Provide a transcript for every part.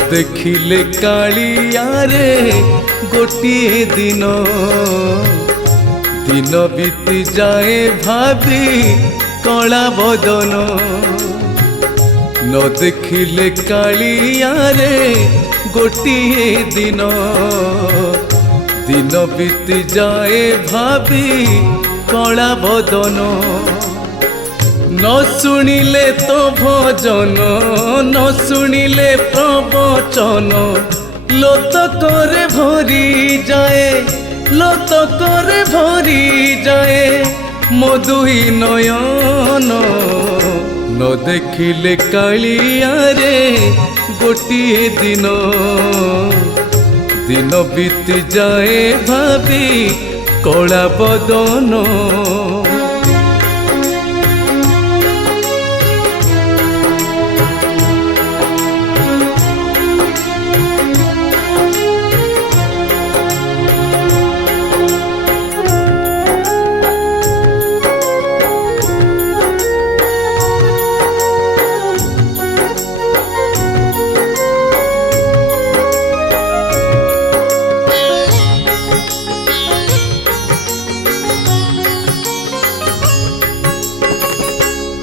देखिले कालिया रे गोटिए दिन दिन बीती जाए भाभी कला बदन न देखिले कालिया रे गोटिए दिन दिन बीती जाए भाभी कला बदन न शुणिले तो भजन न शुणिले प्रवचन लोतकरे भरी जाए लोतकरे भरी जाए मधुई नयन न देखिले कालिया रे गोटिए दिन दिन बीती जाए भाभी कला बदन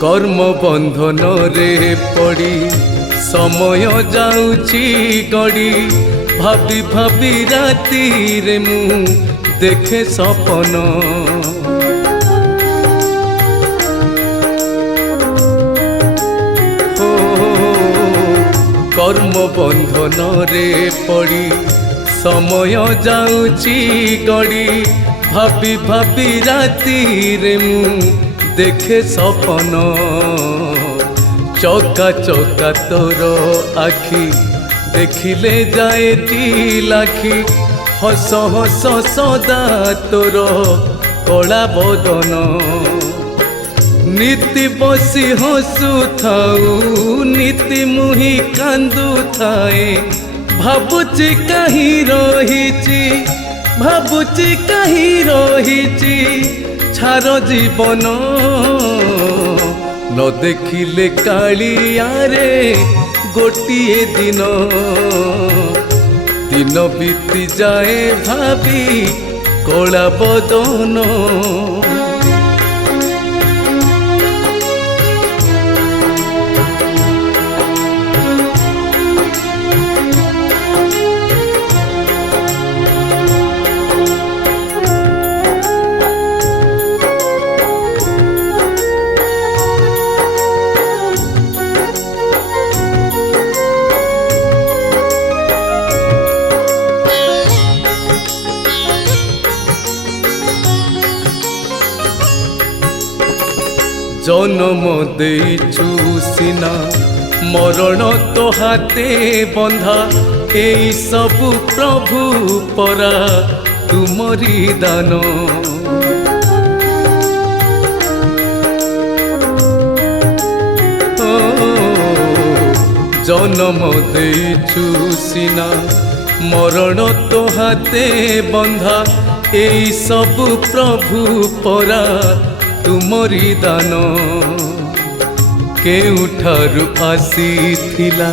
कर्म बंधन रे पड़ी समय जाऊची गड़ी भाभी भाभी राती रे मु देखे सपन हो कर्म बंधन रे पड़ी समय जाऊची गड़ी भाभी भाभी राती रे मु देखे सपन चौका चौका तोर आखि देखिले जाए लाखि हस हस सदा तोर कला बदन नीति बसी हसु थाऊ नीति मुही कांदु थाए भाबुची कहीं रहीची भाबुची कहीं रहीची छार जीवन न देखिले कालिया रे गोटिए दिन दिन बीती जाए भाभी कला बदन जन्म देइछु सिना मरण तो हाथे बंधा एई सबु प्रभु परा तुमरी दान जन्म देइछु सिना मरण तो हाथे बंधा एई सबु प्रभु परा तुमरी दान केउठारु आसी थिला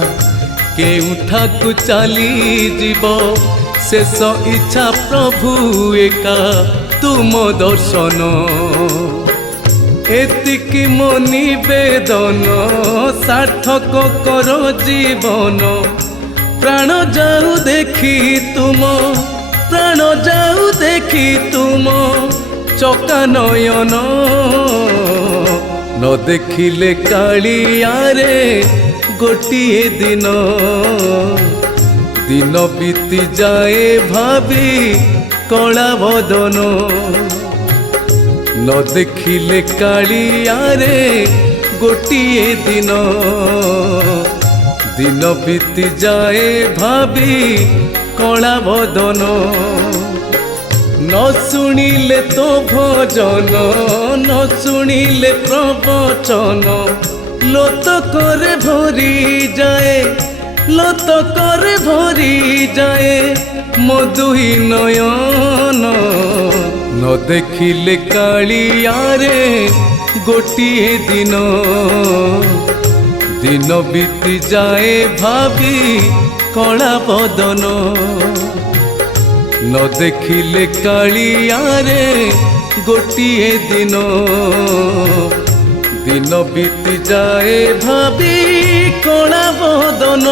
केउठाकु चली जीव शेष इच्छा प्रभु एका तुम दर्शन एतिकी मो निवेदन सार्थक कर जीवन प्राण जाऊ देखी तुम प्राण जाऊ देखी तुम चका नयन न देखिले कालिया रे गोटिए दिन दिन बीती जाए भाभी कला बदन न देखिले कालिया रे गोटिए दिन दिन बीती जाए भाभी कला बदन न शुणिले तो भजन न शुणिले प्रवचन लोतकरे भरी जाए लोतकरे भरी जाए मधुई नयन न देखिले कालिया रे गोटिए दिन दिन बीती जाए भाभी কলা বদন ন দেখিলে কালিয়ারে গোটিয়ে দিন দিন বিতি যায় ভাবি কলা বদন।